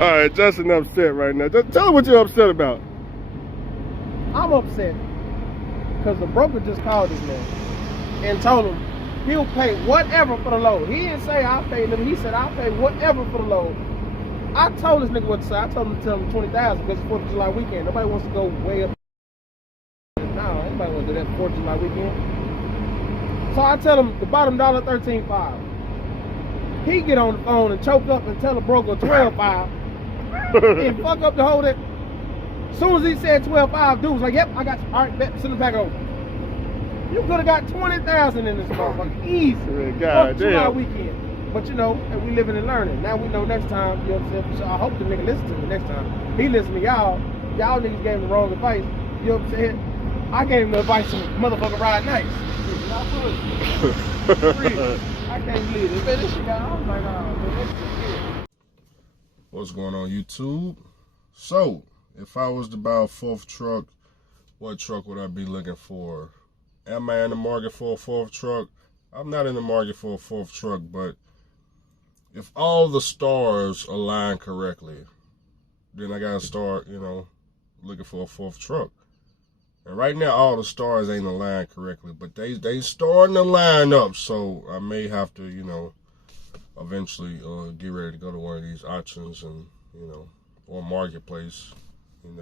All right, Justin upset right now. Just tell him what you're upset about. I'm upset because the broker just called this man and told him he'll pay whatever for the load. He didn't say I'll pay them. He said I'll pay whatever for the load. I told this nigga what to say. I told him to tell him 20,000 because it's 4th of July weekend. Nobody wants to go way up. No, anybody want to do that 4th of July weekend. So I tell him the bottom dollar $13.5. He get on the phone and choke up and tell the broker $12.5 and fuck up the whole that. As soon as he said $12.5, dude was like, "Yep, I got you. All right, bet, send it back over." You could have got 20,000 in this motherfucker, easy. God damn. July weekend. But you know, and we living and learning. Now we know next time. You know what I'm saying? So I hope the nigga listen to me next time. He listen to y'all. Y'all niggas gave him the wrong advice. You know what I'm saying? I gave him the advice to motherfucker ride nice. I can't believe it. Man, this shit got. I was like, oh man, this shit good. What's going on, YouTube? So, if I was to buy a 4th truck, what truck would I be looking for? Am I in the market for a 4th truck? I'm not in the market for a 4th truck, but if all the stars align correctly, then I gotta start, looking for a 4th truck. And right now, all the stars ain't aligned correctly, but they starting to line up, so I may have to, eventually get ready to go to one of these auctions and, or marketplace, and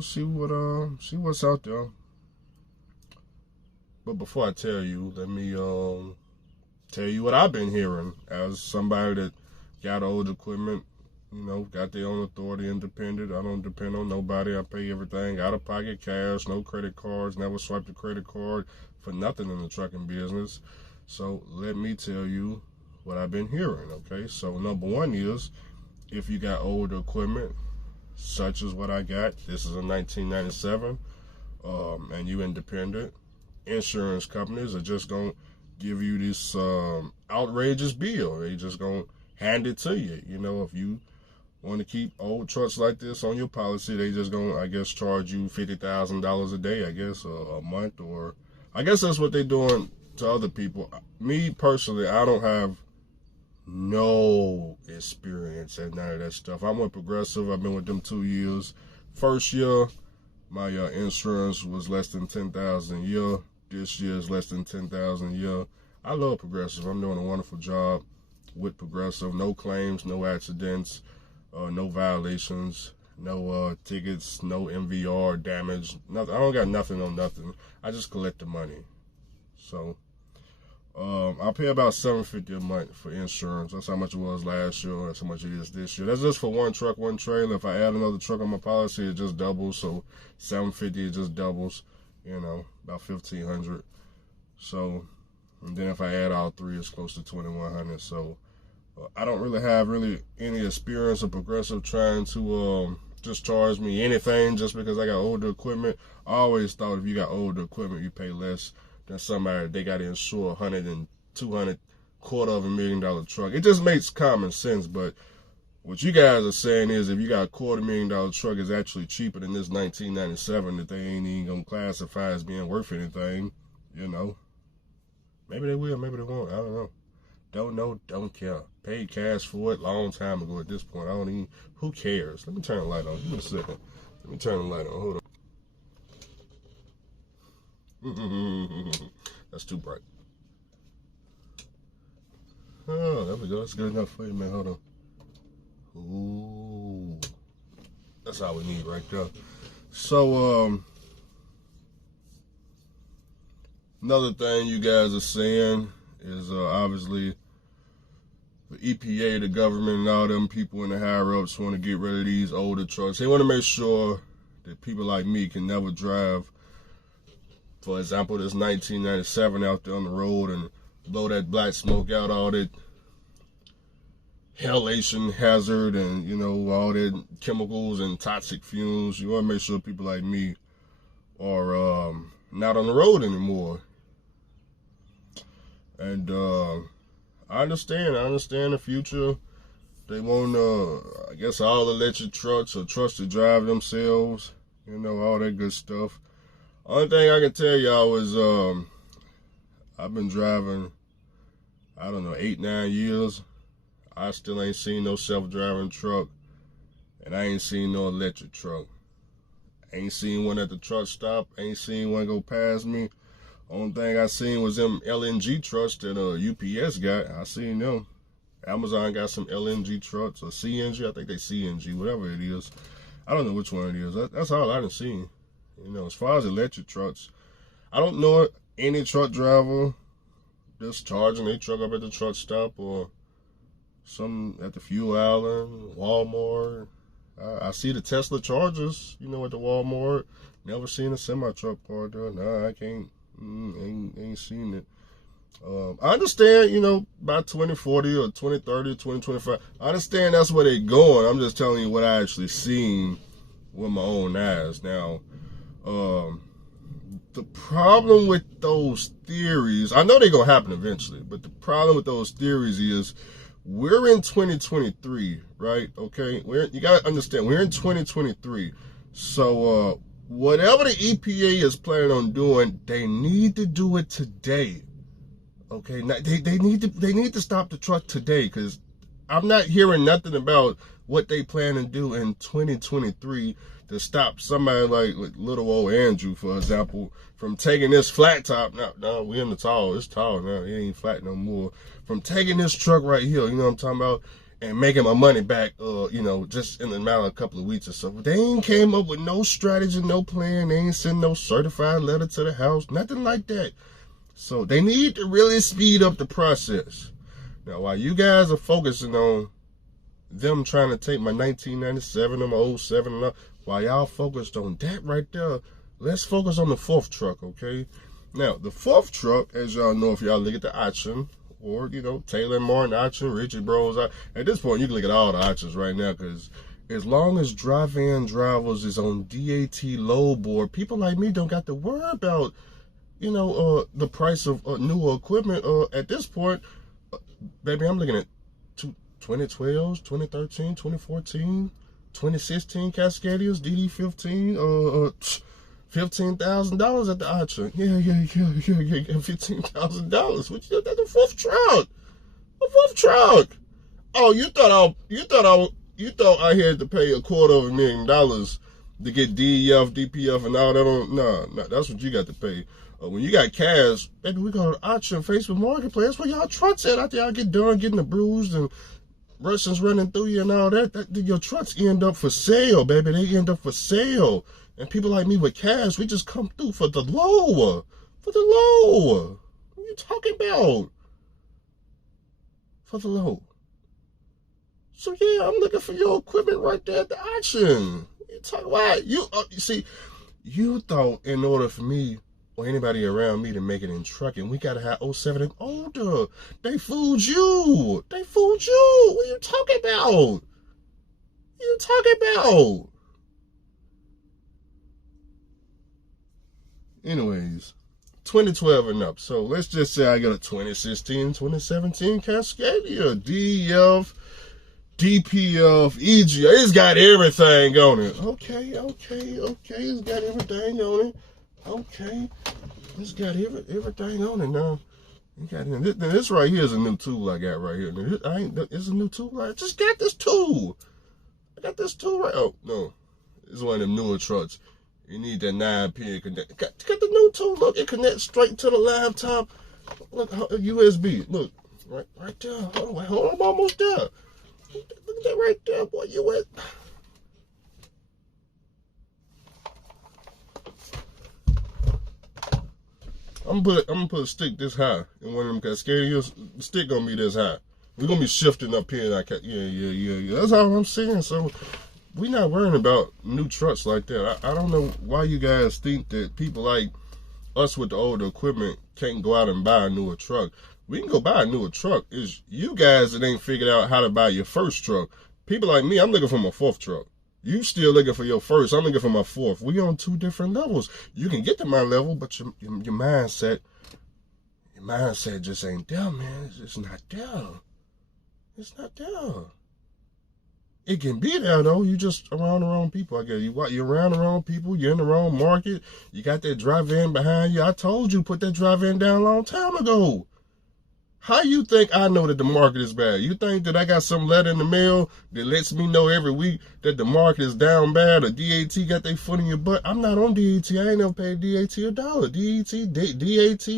see what's out there. But before I tell you, let me tell you what I've been hearing as somebody that got old equipment, got their own authority, independent. I don't depend on nobody. I pay everything out of pocket cash, no credit cards, never swiped a credit card for nothing in the trucking business. So let me tell you what I've been hearing, okay? So number one is, if you got older equipment, such as what I got, this is a 1997, and you independent, insurance companies are just going to give you this outrageous bill. They just going to hand it to you. If you want to keep old trucks like this on your policy, they just going to, I guess, charge you $50,000 a day, I guess, a month, or I guess that's what they're doing to other people. Me, personally, I don't have no experience at none of that stuff. I'm with Progressive. I've been with them 2 years. First year, my insurance was less than $10,000 a year. This year is less than $10,000 a year. I love Progressive. I'm doing a wonderful job with Progressive. No claims, no accidents, no violations, no tickets, no MVR damage. Nothing. I don't got nothing on nothing. I just collect the money. So I pay about $750 a month for insurance. That's how much it was last year. That's how much it is this year. That's just for one truck, one trailer. If I add another truck on my policy, it just doubles. So $750, it just doubles. About $1,500. So, and then if I add all three, it's close to $2,100. So I don't really have any experience of Progressive trying to just charge me anything just because I got older equipment. I always thought if you got older equipment, you pay less than somebody they got to insure $100 and $200, $250,000 truck. It just makes common sense. But what you guys are saying is if you got a $250,000 truck, it's actually cheaper than this 1997 that they ain't even gonna classify as being worth anything. Maybe they will, maybe they won't. I don't know. Don't know, don't care. Paid cash for it long time ago at this point. I don't even, who cares? Let me turn the light on. Give me a second. Let me turn the light on. Hold on. That's too bright. Oh, there we go. That's good enough for you, man. Hold on. Ooh. That's all we need right there. So, another thing you guys are saying is obviously the EPA, the government, and all them people in the higher ups want to get rid of these older trucks. They want to make sure that people like me can never drive, for example, this 1997 out there on the road and blow that black smoke out, all that halation hazard and, all that chemicals and toxic fumes. You want to make sure people like me are not on the road anymore. And I understand the future. They want, I guess, all electric trucks or trucks to drive themselves, all that good stuff. Only thing I can tell y'all is I've been driving, I don't know, 8-9 years. I still ain't seen no self-driving truck, and I ain't seen no electric truck. Ain't seen one at the truck stop. Ain't seen one go past me. Only thing I seen was them LNG trucks that UPS got. I seen them. Amazon got some LNG trucks or CNG. I think they CNG, whatever it is. I don't know which one it is. That's all I done seen. You know, as far as electric trucks, I don't know any truck driver just charging their truck up at the truck stop or some at the fuel island, Walmart. I see the Tesla chargers, you know, at the Walmart. Never seen a semi-truck parked there. Nah, I can't. Ain't seen it. I understand, you know, by 2040 or 2030, 2025. I understand that's where they're going. I'm just telling you what I actually seen with my own eyes. Now, the problem with those theories, I know they're going to happen eventually, but the problem with those theories is we're in 2023, right? Okay, you got to understand, we're in 2023. So, whatever the EPA is planning on doing, they need to do it today. Okay, now, they need to stop the truck today, because I'm not hearing nothing about what they plan to do in 2023 to stop somebody like little old Andrew, for example, from taking this flat top. No, we in the tall. It's tall now. It ain't flat no more. From taking this truck right here, you know what I'm talking about, and making my money back, you know, just in the matter of a couple of weeks or so. They ain't came up with no strategy, no plan. They ain't send no certified letter to the house, nothing like that. So they need to really speed up the process. Now, while you guys are focusing on them trying to take my 1997 and my 07 and all, while y'all focused on that right there, let's focus on the fourth truck, okay? Now, the fourth truck, as y'all know, if y'all look at the auction, or, you know, Taylor and Martin auction, Richie Bros. At this point, you can look at all the auctions right now, because as long as drive-in drivers is on DAT low board, people like me don't got to worry about, you know, the price of newer equipment. At this point, baby, I'm looking at 2012, 2013, 2014, 2016 Cascadias, DD15, $15,000 at the auction. Yeah, $15,000. What you, that's a fourth truck. A fourth truck. Oh, you thought I had to pay $250,000 to get DEF, DPF, and all that on? Nah, that's what you got to pay. When you got cash, baby, we go to auction, Facebook Marketplace. That's where y'all trucks at out there. Y'all get done getting the bruised and Russians running through you and all that. Your trucks end up for sale, baby. They end up for sale. And people like me with cash, we just come through for the lower. For the low. What are you talking about? For the low. So yeah, I'm looking for your equipment right there at the auction. You talk about you see, you thought in order for me or anybody around me to make it in trucking, we gotta have 07 and older. They fooled you. They fooled you. What are you talking about? What are you talking about? Anyways, 2012 and up. So let's just say I got a 2016, 2017 Cascadia, DEF, DPF, EG. It's got everything on it. Okay. It's got everything on it. Okay. It's got everything on it now. This right here is a new tool I got right here. It's a new tool. I just got this tool. I got this tool right. Oh, no. It's one of them newer trucks. You need that 9-pin connect. Got the new tool. Look, it connects straight to the laptop. Look, USB. Look, right there. Hold on, I'm almost there. Look at that right there, boy. I'm gonna put a stick this high in one of them Cascadias. The stick gonna be this high. We're gonna be shifting up here. Yeah. That's all I'm saying. So we not worrying about new trucks like that. I don't know why you guys think that people like us with the older equipment can't go out and buy a newer truck. We can go buy a newer truck. It's you guys that ain't figured out how to buy your first truck. People like me, I'm looking for my fourth truck. You still looking for your first. I'm looking for my fourth. We on two different levels. You can get to my level, but your mindset just ain't there, man. It's not there. It's not there. It can be there though. You just around the wrong people. I guess you're around the wrong people. You're in the wrong market. You got that drive-in behind you. I told you put that drive-in down a long time ago. How you think I know that the market is bad? You think that I got some letter in the mail that lets me know every week that the market is down bad or DAT got their foot in your butt? I'm not on DAT. I ain't never paid DAT a dollar. DAT,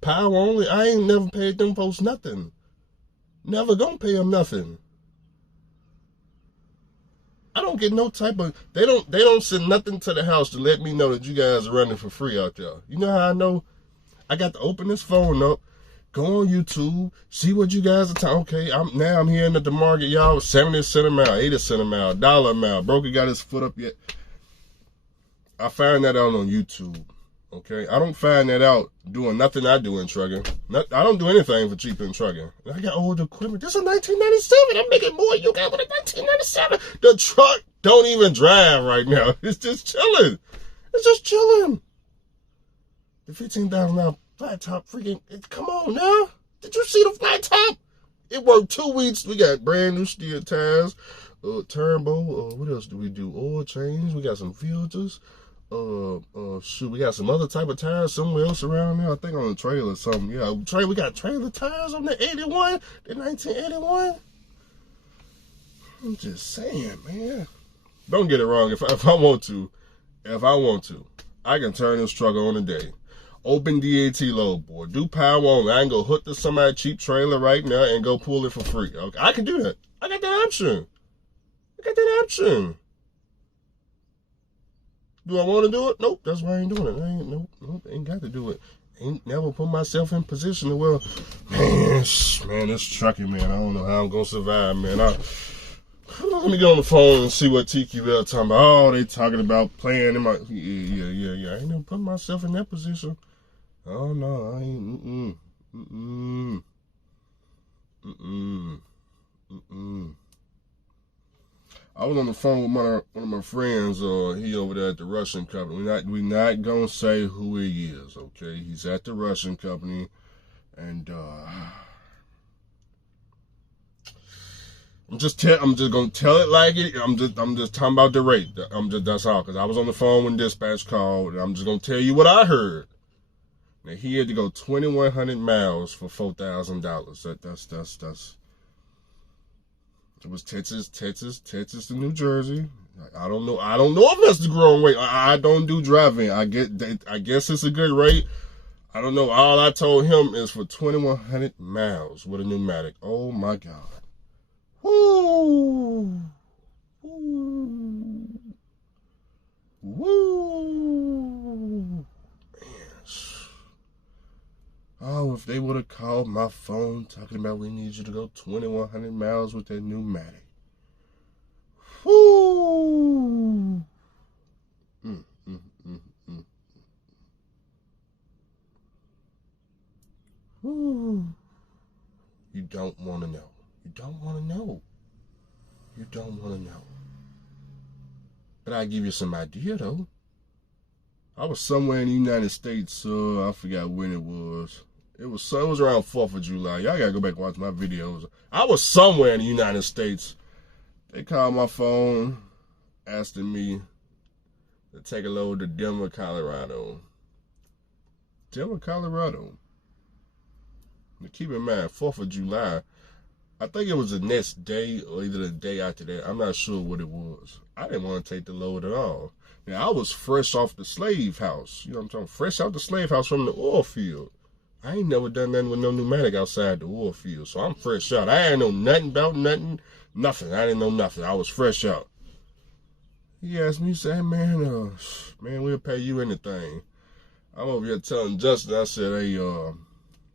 power only. I ain't never paid them folks nothing. Never gonna pay them nothing. I don't get no type of, they don't send nothing to the house to let me know that you guys are running for free out there. You know how I know? I got to open this phone up, go on YouTube, see what you guys are talking. Okay, I'm hearing that the market, y'all, 70 cent a mile, 80 cent a mile, $1 a mile. Broker got his foot up yet. I find that out on YouTube. Okay, I don't find that out doing nothing I do in trucking. I don't do anything for cheap in trucking. I got old equipment. This is 1997. I'm making more you got with a 1997. The truck don't even drive right now. It's just chilling. It's just chilling. The $15,000 flat top freaking, come on now. Did you see the flat top? It worked 2 weeks. We got brand new steel tires, turbo. What else do we do? Oil change. We got some filters. Shoot, we got some other type of tires somewhere else around there. I think on the trailer or something. Yeah, we got trailer tires on the 81, the 1981. I'm just saying, man. Don't get it wrong. If I want to, I can turn this truck on today. Open DAT load board. Do power only. I can go hook to somebody's cheap trailer right now and go pull it for free. Okay, I can do that. I got that option. Do I want to do it? Nope. That's why I ain't doing it. Nope. Ain't got to do it. Ain't never put myself in position to, well, man, this trucking, man. I don't know how I'm gonna survive, man. Let me get on the phone and see what TQL talking about. Oh, they talking about playing in my, yeah. I ain't never put myself in that position. Oh no, I ain't. I was on the phone with one of my friends. He over there at the Russian company. We not gonna say who he is. Okay, he's at the Russian company, and I'm just gonna tell it like it. I'm just talking about the rate. That's all. Cause I was on the phone when dispatch called, and I'm just gonna tell you what I heard. Now he had to go 2,100 miles for $4,000. That's. It was Texas to New Jersey. I don't know if that's the growing rate. I don't do driving. I guess it's a good rate. I don't know. All I told him is for 2,100 miles with a pneumatic. Oh my God. Woo. Oh, if they would have called my phone talking about we need you to go 2,100 miles with that pneumatic. Woo! Woo! You don't want to know. You don't want to know. But I give you some idea though. I was somewhere in the United States. I forgot when it was. It was around 4th of July. Y'all gotta go back and watch my videos. I was somewhere in the United States. They called my phone, asking me to take a load to Denver, Colorado. Now keep in mind, 4th of July. I think it was the next day or either the day after that. I'm not sure what it was. I didn't want to take the load at all. Now, I was fresh off the slave house. You know what I'm talking? Fresh out the slave house from the oil field. I ain't never done nothing with no pneumatic outside the oil field. So I'm fresh out. I ain't know nothing about nothing. I didn't know nothing. I was fresh out. He asked me, he said, hey, man, we'll pay you anything. I'm over here telling Justin, I said, hey,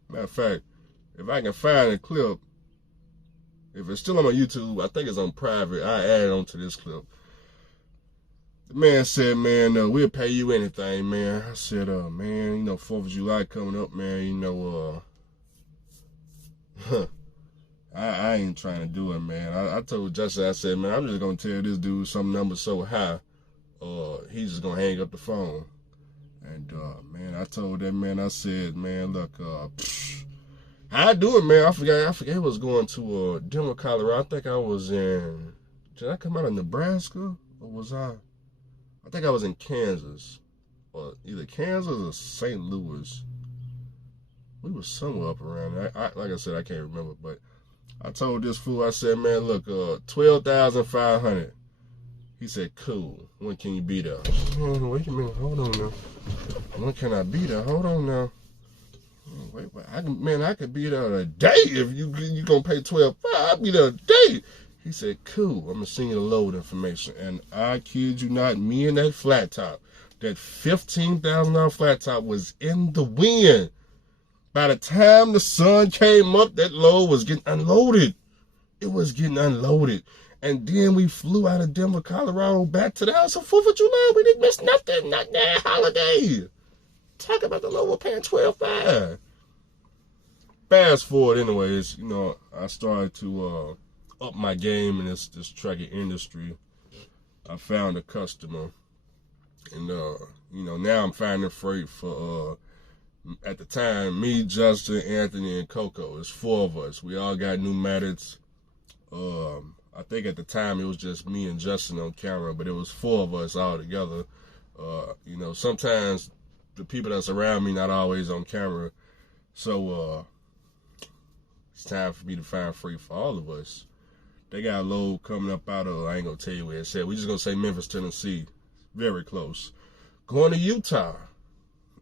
matter of fact, if I can find a clip, if it's still on my YouTube, I think it's on private, I add it onto this clip. The man said, man, we'll pay you anything, man. I said, man, 4th of July coming up, man, I ain't trying to do it, man. I told Justin, I said, man, I'm just going to tell this dude some number so high, he's just going to hang up the phone. And, man, I told that man, I said, man, look, I do it, man. I forgot I was going to Denver, Colorado. I think I was in, did I come out of Nebraska? Or was I think I was in Kansas. Or either Kansas or St. Louis. We was somewhere up around there. Like I said, I can't remember, but I told this fool, I said, man, look, 12,500. He said, cool. When can you be there? Man, wait a minute. Hold on now. When can I be there? Hold on now. Wait. I could be there today if you gonna pay 12,500. I'll be there today. He said, cool. I'm gonna send you the load information. And I kid you not, me and that flat top, that $15,000 flat top was in the wind. By the time the sun came up, that load was getting unloaded. It was getting unloaded. And then we flew out of Denver, Colorado, back to the house on 4th of July. We didn't miss nothing, not that holiday. Talk about the load we're paying $12,500. Fast forward, anyways, I started to up my game in this trucking industry. I found a customer, and now I'm finding freight for at the time, me, Justin, Anthony, and Coco. It's 4 of us. We all got pneumatics. I think at the time it was just me and Justin on camera, but it was 4 of us all together. Sometimes the people that's around me not always on camera, so it's time for me to find freight for all of us. They got a load coming up out of, I ain't gonna tell you where it said. We're just gonna say Memphis, Tennessee, very close. Going to Utah.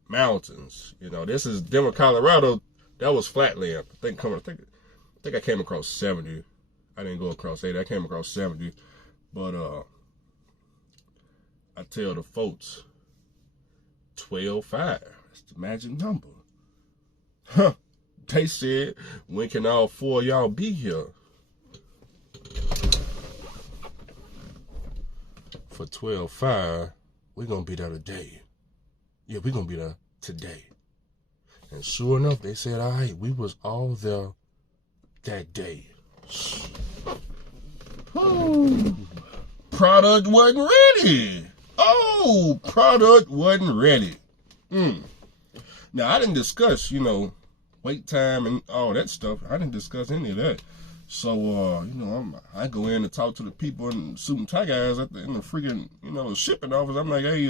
Mountains, this is Denver, Colorado. That was flatland. I think I came across 70. I didn't go across 80. I came across 70. But I tell the folks, 12,500. That's the magic number. Huh? They said, when can all 4 of y'all be here? For 12,500, we're gonna be there today. Yeah, we're going to be there today. And sure enough, they said, all right, we was all there that day. Product wasn't ready. Oh, product wasn't ready. Now, I didn't discuss, wait time and all that stuff. I didn't discuss any of that. So, I go in and talk to the people in suit and tie guys in the freaking, shipping office. I'm like, hey,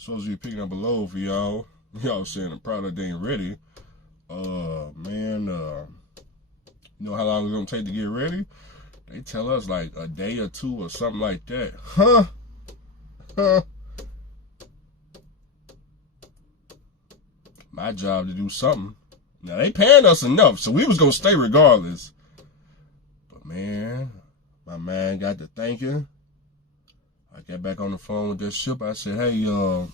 supposed to be picking up a load for y'all. Y'all saying the product ain't ready. Man, you know how long it's gonna take to get ready? They tell us like a day or 2 or something like that. Huh? My job to do something. Now they paying us enough, so we was gonna stay regardless. But man, my man got to thinking. I got back on the phone with that shipper. I said, hey, your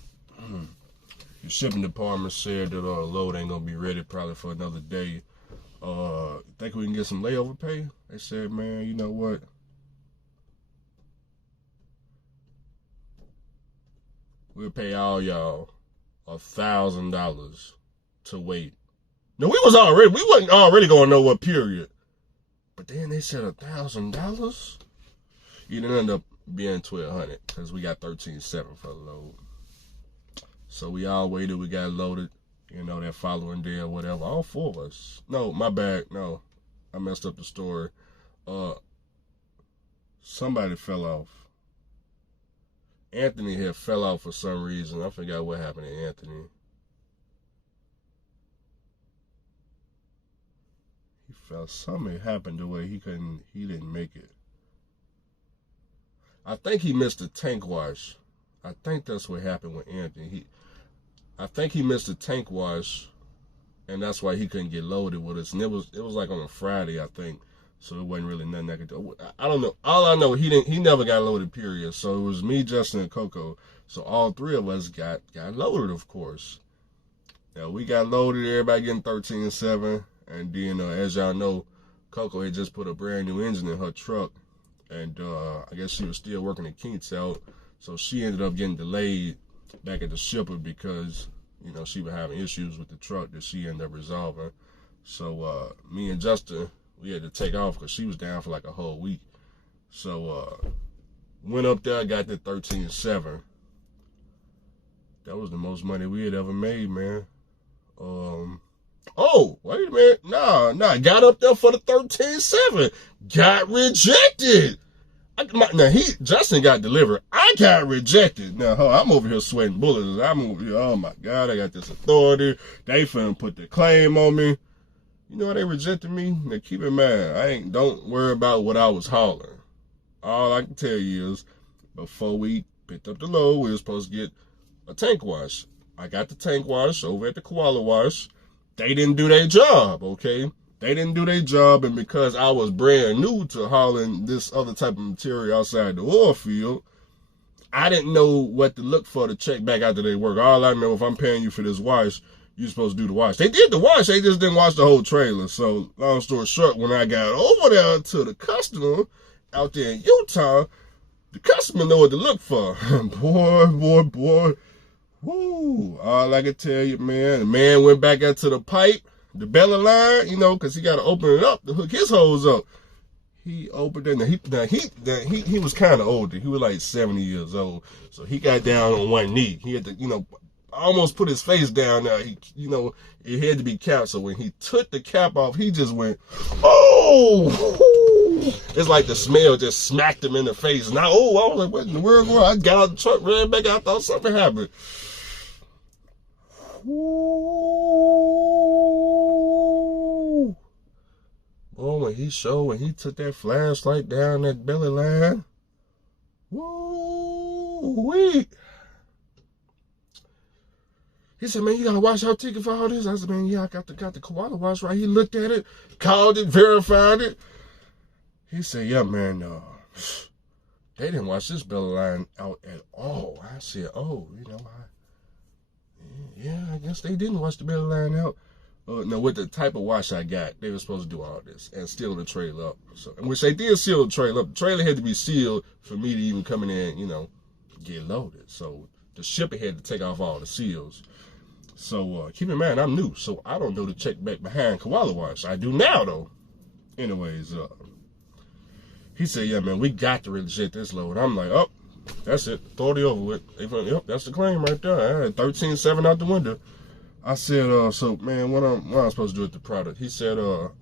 shipping department said that the load ain't gonna be ready probably for another day. Think we can get some layover pay? They said, man, you know what? We'll pay all y'all $1,000 to wait. No, we wasn't already gonna know what period. But then they said $1,000? You didn't end up being 1,200 because we got 13.7 for the load. So we all waited. We got loaded, that following day or whatever. All 4 of us. No, my bad. No, I messed up the story. Somebody fell off. Anthony had fell out for some reason. I forgot what happened to Anthony. He fell. Something happened to where he didn't make it. I think he missed a tank wash. I think that's what happened with Anthony. I think he missed a tank wash, and that's why he couldn't get loaded with us. And it was like on a Friday, I think. So it wasn't really nothing I could do. I don't know. All I know, he never got loaded, period. So it was me, Justin, and Coco. So all 3 of us got loaded, of course. Now we got loaded, everybody getting 13.7. And then, as y'all know, Coco had just put a brand new engine in her truck. And I guess she was still working the kinks out. So she ended up getting delayed back at the shipper because, she was having issues with the truck that she ended up resolving. So me and Justin, we had to take off because she was down for like a whole week. So went up there, got the 13.7. That was the most money we had ever made, man. Oh, wait a minute. Nah. Got up there for the 13.7. Got rejected. Now Justin got delivered. I got rejected. Now I'm over here sweating bullets. I'm over here. Oh my God, I got this authority. They finna put the claim on me. You know why they rejected me? Now keep in mind, don't worry about what I was hauling. All I can tell you is, before we picked up the load, we were supposed to get a tank wash. I got the tank wash over at the Koala Wash. They didn't do their job, okay? They didn't do their job, and because I was brand new to hauling this other type of material outside the oil field, I didn't know what to look for to check back after they work. All I know, if I'm paying you for this wash, you're supposed to do the wash. They did the wash, they just didn't wash the whole trailer. So, long story short, when I got over there to the customer out there in Utah, the customer know what to look for. Boy. Woo. All I can tell you, man, the man went back out to the pipe, the belly line, because he got to open it up to hook his hose up. He opened it. He was kind of older. He was like 70 years old. So he got down on one knee. He had to, almost put his face down there. It had to be capped. So when he took the cap off, he just went, oh! It's like the smell just smacked him in the face. Now, I was like, what in the world? I got out the truck, ran back out, thought something happened. Ooh. Oh, when he took that flashlight down that belly line. Woo-wee. He said, man, you gotta watch our ticket for all this. I said, man, yeah, I got the Koala Wash right. He looked at it, called it, verified it. He said, yeah, man, they didn't wash this belly line out at all. I said, I guess they didn't wash the belly line out. Now, with the type of wash I got, they were supposed to do all this and seal the trailer up. So, which they did seal the trailer up. The trailer had to be sealed for me to even come in there and, get loaded. So the shipper had to take off all the seals. So keep in mind, I'm new, so I don't know to check back behind Koala Wash. I do now, though. Anyways, he said, yeah, man, we got to reject this load. I'm like, oh, that's it. Authority over with. Yep, that's the claim right there. I had 13.7 out the window. I said, so, man, what am I supposed to do with the product? He said, what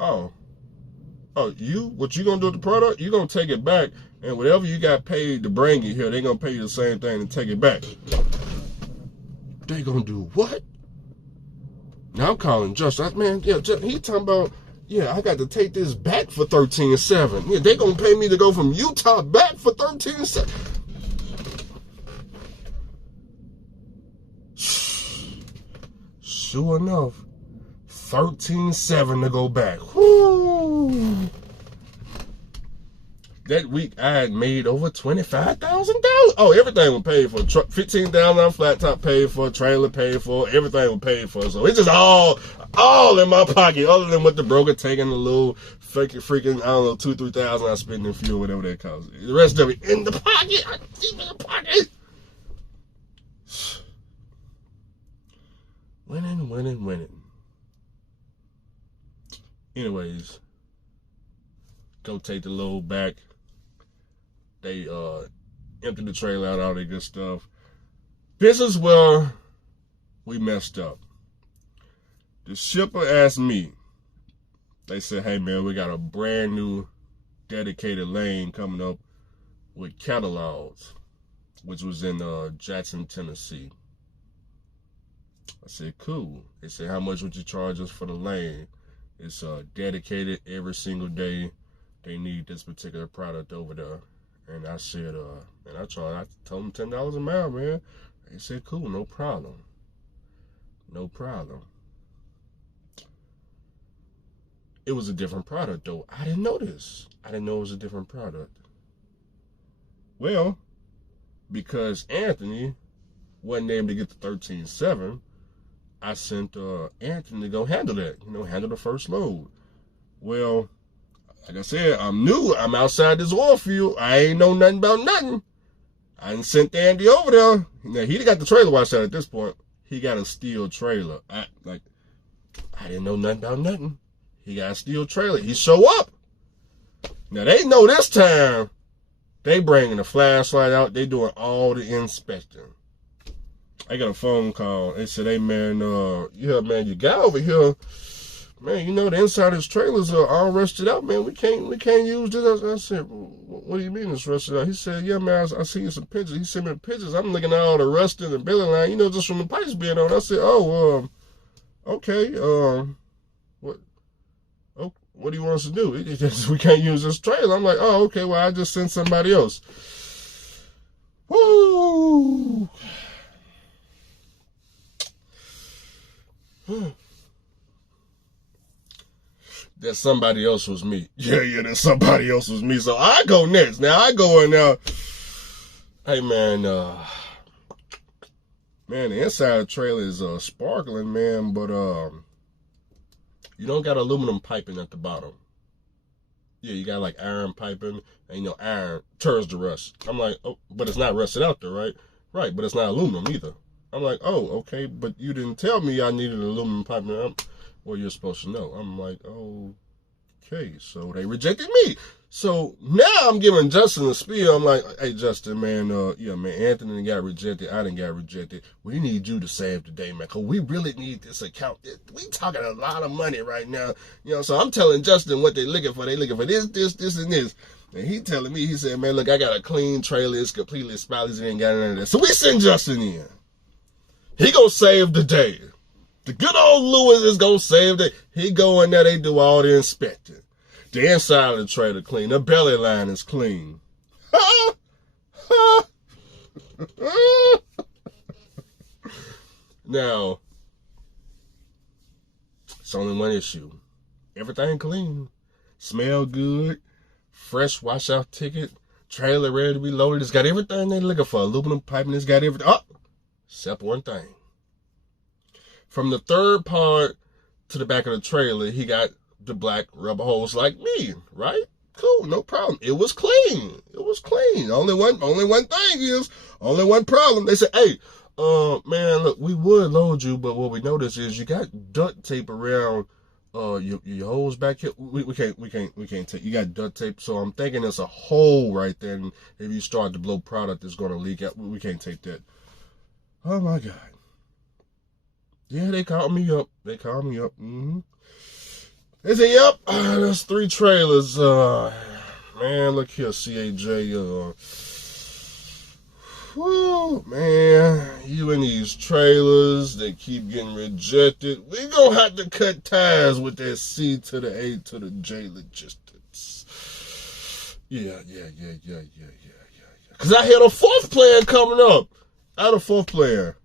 you gonna do with the product? You gonna take it back, and whatever you got paid to bring it here, they gonna pay you the same thing and take it back. They gonna do what? Now I'm calling Justin. Man, yeah, he talking about, yeah, I got to take this back for 13.7. Yeah, they gonna pay me to go from Utah back for 13.7. Sure enough, 13.7 to go back. Woo! That week I had made over $25,000. Oh, everything was paid for. $15,000 on flat top paid for, trailer paid for, everything was paid for. So it's just all in my pocket, other than what the broker taking a little freaking, I don't know, $2,000-3,000 I spend in fuel, whatever that costs. The rest of it in the pocket. I keep it in the pocket. Winning. Anyways, go take the load back. They emptied the trailer out, all that good stuff. This is where we messed up. The shipper asked me, they said, hey man, we got a brand new dedicated lane coming up with catalogs, which was in Jackson, Tennessee. I said, cool. They said, how much would you charge us for the lane? It's dedicated every single day. They need this particular product over there. And I said, and I told them $10 a mile, man. They said, cool, no problem. No problem. It was a different product, though. I didn't know this. I didn't know it was a different product. Well, because Anthony wasn't able to get the 13.7, I sent Anthony to go handle that, handle the first load. Well, like I said, I'm new. I'm outside this oil field. I ain't know nothing about nothing. I done sent Andy over there. Now, he got the trailer washed out at this point. He got a steel trailer. I didn't know nothing about nothing. He got a steel trailer. He show up. Now, they know this time they bringing a flashlight out. They doing all the inspecting. I got a phone call. They said, hey, man, you got over here. Man, the inside of his trailers are all rusted out, man. We can't use this. I said, what what do you mean it's rusted out? He said, yeah, man, I seen some pictures. He sent me the pictures. I'm looking at all the rust in the belly line, you know, just from the pipes being on. I said, oh, okay, what do you want us to do? We can't use this trailer. I'm like, oh, okay, well, I just send somebody else. Woo! That somebody else was me. Yeah, that somebody else was me. So I go next. Now I go in now. Hey, man, man, the inside of the trailer is sparkling, man, but you don't got aluminum piping at the bottom. Yeah, you got like iron piping, and you know, iron turns to rust. I'm like, oh, but it's not rusted out there, right? Right, but it's not aluminum either. I'm like, oh, okay, but you didn't tell me I needed aluminum piping. Well, you're supposed to know. I'm like, okay, so they rejected me. So now I'm giving Justin a spiel. I'm like, hey, Justin, man, yeah, man, Anthony got rejected. I didn't get rejected. We need you to save the day, man, because we really need this account. We talking a lot of money right now. You know, so I'm telling Justin what they're looking for. They looking for this, and this. And he telling me, he said, man, look, I got a clean trailer. It's completely spotless. He ain't got none of that. So we send Justin in. He gonna save the day. The good old Lewis is gonna save the day. He go in there, they do all the inspecting. The inside of the trailer clean. The belly line is clean. Now, it's only one issue. Everything clean. Smell good. Fresh washout ticket. Trailer ready to be loaded. It's got everything they're looking for. Aluminum piping. It's got everything. Oh, except one thing. From the third part to the back of the trailer, he got the black rubber hose like me, right? Cool, no problem. It was clean. It was clean. Only one thing is, only one problem. They said, hey, man, look, we would load you, but what we noticed is you got duct tape around your hose back here. We can't take. You got duct tape, so I'm thinking there's a hole right there, and if you start to blow product, it's gonna leak out. We can't take that. Oh my God. Yeah, they called me up. Mm-hmm. They said, yep, there's 3 trailers. Man, look here, CAJ. Whew, man, you in these trailers, they keep getting rejected. We gonna have to cut ties with that C to the A to the J logistics. Yeah. Because I had a 4th player coming up. I had a 4th player.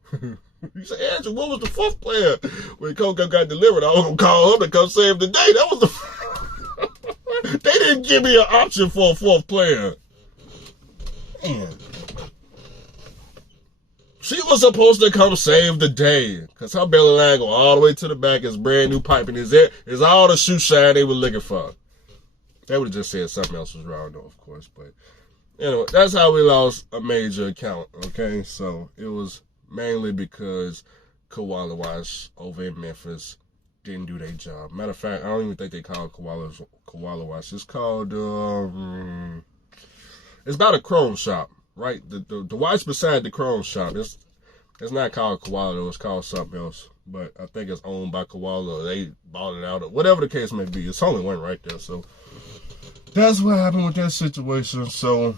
You say, Andrew, what was the 4th player? When Coco got delivered, I was going to call him to come save the day. That was the... They didn't give me an option for a 4th player. Man. She was supposed to come save the day. Because her belly line go all the way to the back. It's brand new piping. Is all the shoe shine they were looking for. They would have just said something else was wrong, though, of course. But anyway, that's how we lost a major account, okay? So it was mainly because Koala Wash over in Memphis didn't do their job. Matter of fact, I don't even think they call it Koala Wash. It's called, it's about a Chrome shop, right? The wash beside the Chrome shop. It's not called Koala, though. It's called something else. But I think it's owned by Koala, or they bought it out, or whatever the case may be. It's only one right there. So that's what happened with that situation. So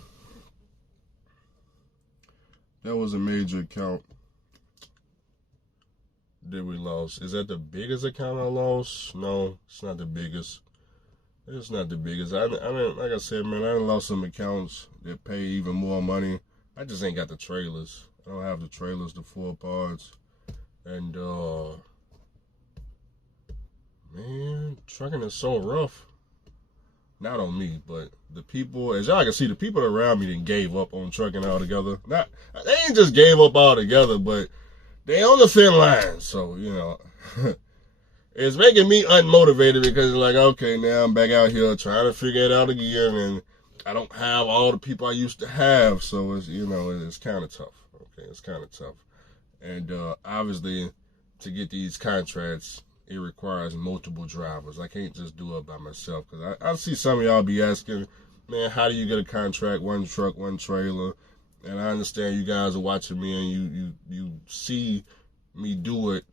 that was a major account that we lost. Is that the biggest account I lost? No, it's not the biggest. It's not the biggest. I didn't, like I said, man, I done lost some accounts that pay even more money. I just ain't got the trailers. I don't have the trailers, the 4 parts. And, man, trucking is so rough. Not on me, but the people, as y'all can see, the people around me done gave up on trucking altogether. They ain't just gave up altogether, but they on the thin line. So, you know, it's making me unmotivated because it's like, okay, now I'm back out here trying to figure it out again, and I don't have all the people I used to have. So, it's, you know, it's kind of tough. Okay, it's kind of tough. And obviously, to get these contracts, it requires multiple drivers. I can't just do it by myself. Because I see some of y'all be asking, man, how do you get a contract, 1 truck, 1 trailer? And I understand you guys are watching me and you see me do it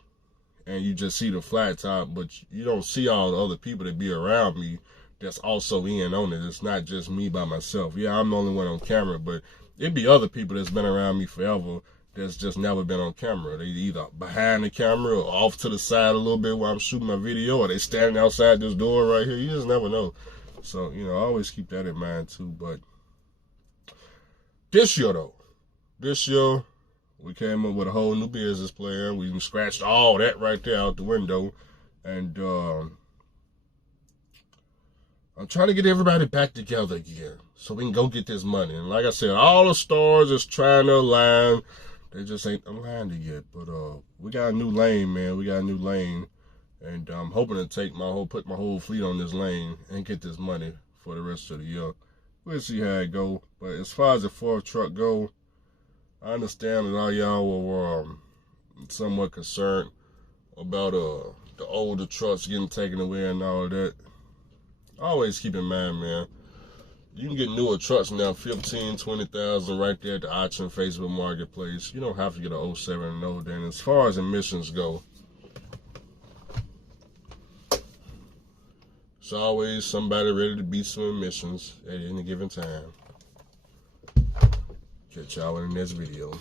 and you just see the flat top, but you don't see all the other people that be around me that's also in on it. It's not just me by myself. Yeah, I'm the only one on camera, but it'd be other people that's been around me forever that's just never been on camera. They either behind the camera or off to the side a little bit while I'm shooting my video, or they standing outside this door right here. You just never know. So, you know, I always keep that in mind too. But this year though, we came up with a whole new business plan. We scratched all that right there out the window. And I'm trying to get everybody back together again so we can go get this money. And like I said, all the stars is trying to align. They just ain't aligned yet. But we got a new lane, man. We got a new lane. And I'm hoping to put my whole fleet on this lane and get this money for the rest of the year. We'll see how it go. But as far as the fourth truck go, I understand that all y'all were somewhat concerned about the older trucks getting taken away and all of that. Always keep in mind, man, you can get newer trucks now, 15, 20,000 right there at the auction Facebook Marketplace. You don't have to get an 07 and older. And as far as emissions go, it's always somebody ready to beat some emissions at any given time. Catch y'all in the next video.